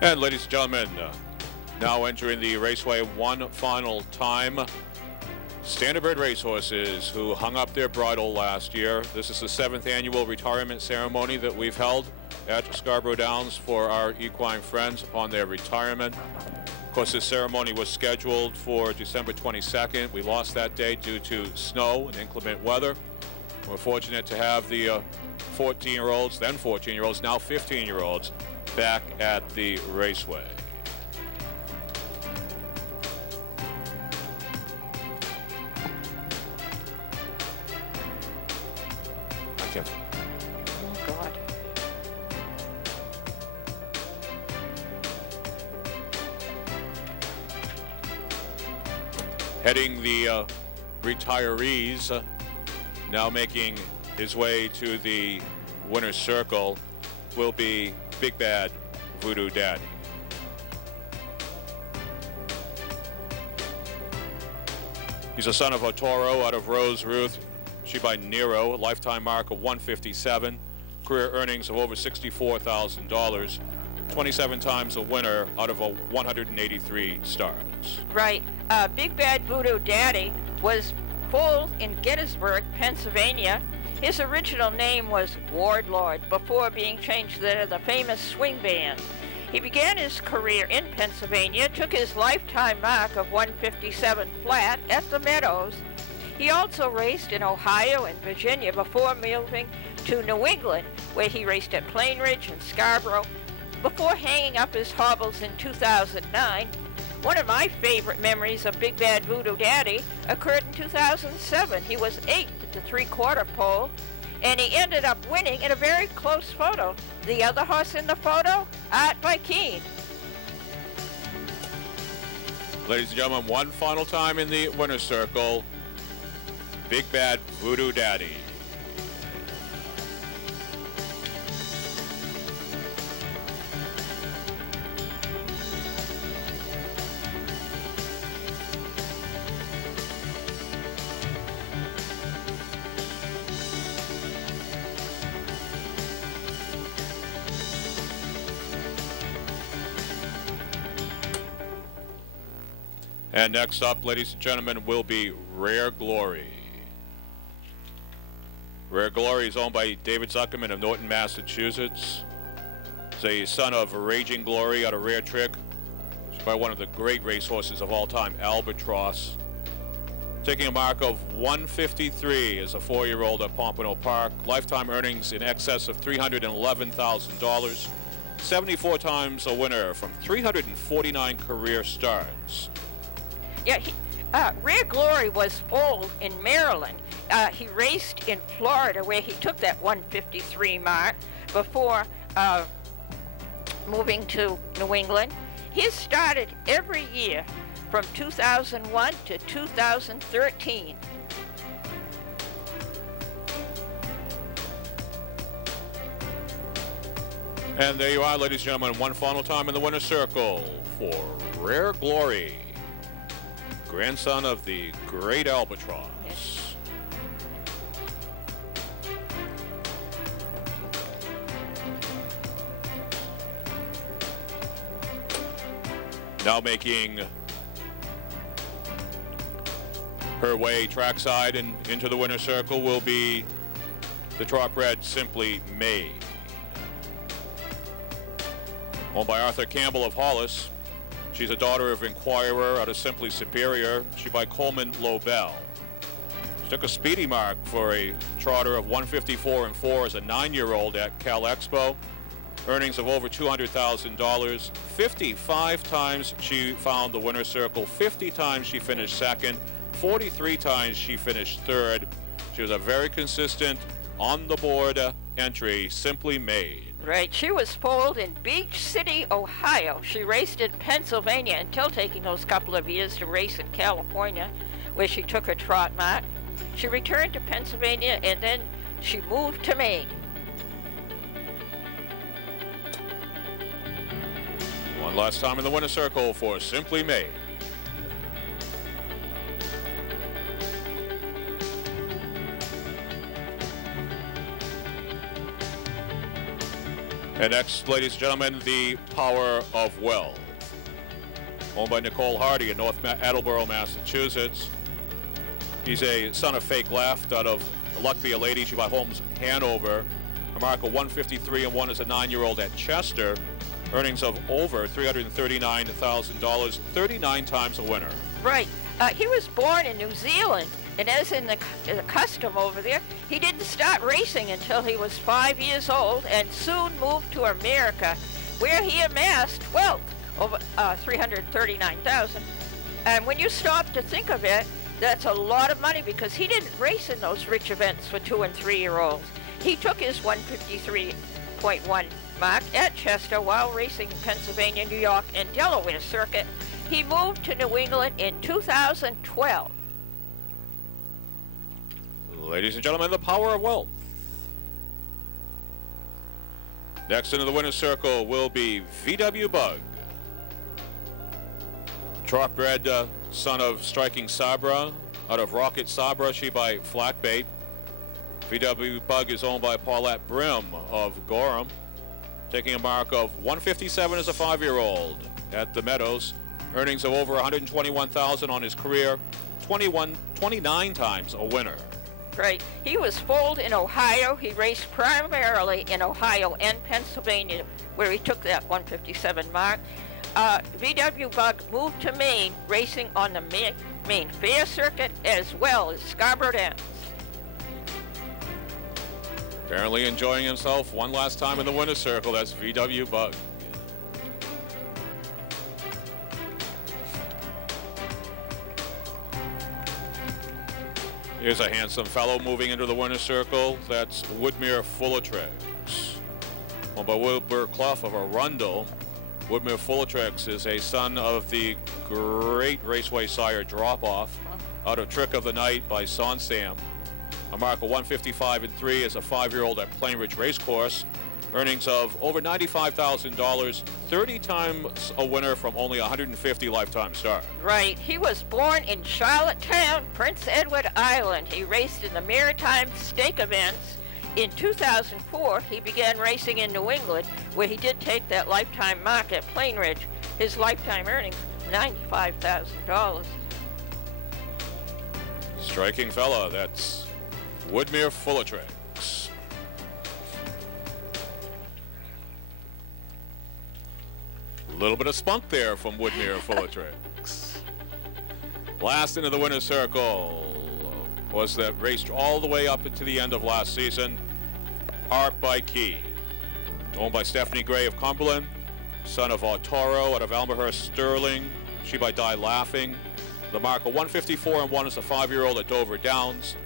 And ladies and gentlemen, now entering the raceway one final time. Standardbred racehorses who hung up their bridle last year. This is the 7th annual retirement ceremony that we've held at Scarborough Downs for our equine friends upon their retirement. Of course, this ceremony was scheduled for December 22nd. We lost that day due to snow and inclement weather. We're fortunate to have the 14-year-olds, then 14-year-olds, now 15-year-olds back at the raceway. Oh, God. Heading the retirees, now making his way to the winner's circle, will be Big Bad Voodoo Daddy. He's a son of a Toro out of Rose Ruth. She by Nero, a lifetime mark of 157, career earnings of over $64,000, 27 times a winner out of 183 starts. Right. Big Bad Voodoo Daddy was foaled in Gettysburg, Pennsylvania. His original name was Wardlord before being changed to the famous Swing Band. He began his career in Pennsylvania, took his lifetime mark of 157 flat at the Meadows. He also raced in Ohio and Virginia before moving to New England, where he raced at Plain Ridge and Scarborough, before hanging up his hobbles in 2009. One of my favorite memories of Big Bad Voodoo Daddy occurred in 2007. He was 8th at the three-quarter pole, and he ended up winning in a very close photo. The other horse in the photo, Art by Keene. Ladies and gentlemen, one final time in the winner's circle, Big Bad Voodoo Daddy. And next up, ladies and gentlemen, will be Rare Glory. Rare Glory is owned by David Zuckerman of Norton, Massachusetts. He's a son of Raging Glory out of Rare Trick. She's by one of the great racehorses of all time, Albatross. Taking a mark of 153 as a 4-year-old at Pompano Park. Lifetime earnings in excess of $311,000. 74 times a winner from 349 career starts. Yeah, Rare Glory was foaled in Maryland. He raced in Florida, where he took that 153 mark before moving to New England. He started every year from 2001 to 2013. And there you are, ladies and gentlemen, one final time in the winner's circle for Rare Glory, grandson of the great Albatross. Yes. Now making her way trackside and into the winner's circle will be the trot-bred Simply Made. Owned by Arthur Campbell of Hollis. She's a daughter of Inquirer out of Simply Superior. She by Coleman Lobel. She took a speedy mark for a trotter of 154 and 4 as a 9-year-old at Cal Expo. Earnings of over $200,000. 55 times she found the winner's circle. 50 times she finished second. 43 times she finished third. She was a very consistent on-the-board entry, Simply Made. Right. She was foaled in Beach City, Ohio. She raced in Pennsylvania until taking those couple of years to race in California, where she took her trot mark. She returned to Pennsylvania, and then she moved to Maine. One last time in the winner's circle for Simply Made. And next, ladies and gentlemen, the Power of Well. Owned by Nicole Hardy in North Attleboro, Massachusetts. He's a son of Fake Left out of Luck Be a Lady, she by Holmes, Hanover. A mark of 153-1 as a 9-year-old at Chester. Earnings of over $339,000, 39 times a winner. Right. He was born in New Zealand, and as in the custom over there, he didn't start racing until he was 5 years old and soon moved to America, where he amassed wealth over $339,000. And when you stop to think of it, that's a lot of money because he didn't race in those rich events for 2- and 3-year-olds. He took his 153.1 mark at Chester while racing in Pennsylvania, New York, and Delaware circuit. He moved to New England in 2012. Ladies and gentlemen, the Power of Wealth. Next into the winner's circle will be VW Bug. Standardbred, son of Striking Scarborough, out of Rocket Scarborough, she by Flatbait. VW Bug is owned by Paulette Brim of Gorham, taking a mark of 157 as a 5-year-old at the Meadows. Earnings of over $121,000 on his career, 29 times a winner. Right. He was foaled in Ohio. He raced primarily in Ohio and Pennsylvania, where he took that 157 mark. VW Bug moved to Maine, racing on the Maine Fair Circuit as well as Scarborough Downs. Apparently enjoying himself one last time in the winner's circle. That's VW Bug. Here's a handsome fellow moving into the winner's circle. That's Woodmere Fullertrix. Owned by Wilbur Clough of Arundel. Woodmere Fullertrix is a son of the great raceway sire Drop Off out of Trick of the Night by Sonsam. A mark of 155-3 as a 5-year-old at Plain Ridge Racecourse. Earnings of over $95,000, 30 times a winner from only 150 lifetime stars. Right. He was born in Charlottetown, Prince Edward Island. He raced in the Maritime Stake events. In 2004, he began racing in New England, where he did take that lifetime mark at Plain Ridge. His lifetime earnings, $95,000. Striking fella, that's Woodmere Fullertrix. A little bit of spunk there from Woodmere Fullertrix. Last into the winner's circle was that raced all the way up into the end of last season. Art by Key, owned by Stephanie Gray of Cumberland, son of Arturo out of Elmhurst Sterling, she by Die Laughing. The mark of 154-1 as a 5-year-old at Dover Downs.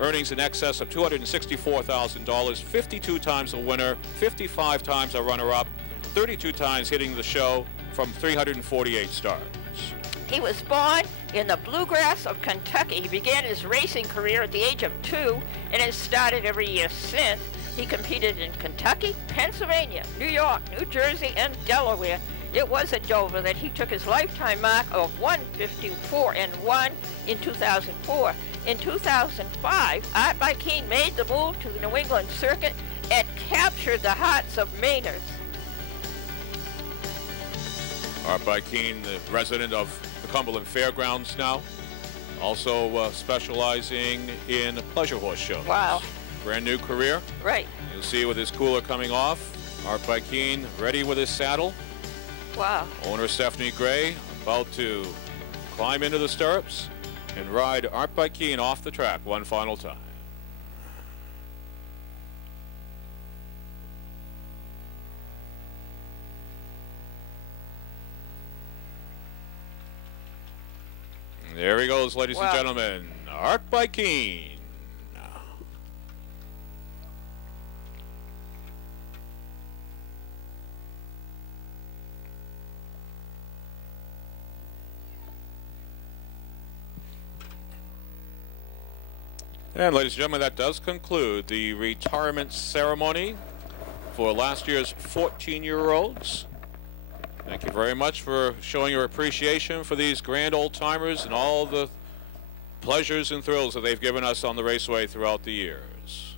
Earnings in excess of $264,000, 52 times a winner, 55 times a runner-up, 32 times hitting the show from 348 starts. He was born in the bluegrass of Kentucky. He began his racing career at the age of 2 and has started every year since. He competed in Kentucky, Pennsylvania, New York, New Jersey, and Delaware. It was at Dover that he took his lifetime mark of 154-1 in 2004. In 2005, Art by Keene made the move to the New England circuit and captured the hearts of Mainers. Art by Keene, the resident of the Cumberland Fairgrounds now, also specializing in pleasure horse shows. Wow. Brand new career. Right. You'll see with his cooler coming off. Art by Keene ready with his saddle. Wow. Owner Stephanie Gray about to climb into the stirrups and ride Art by Keene off the track one final time. There he goes, ladies and gentlemen. Art by Keene. And ladies and gentlemen, that does conclude the retirement ceremony for last year's 14-year-olds. Thank you very much for showing your appreciation for these grand old timers and all the pleasures and thrills that they've given us on the raceway throughout the years.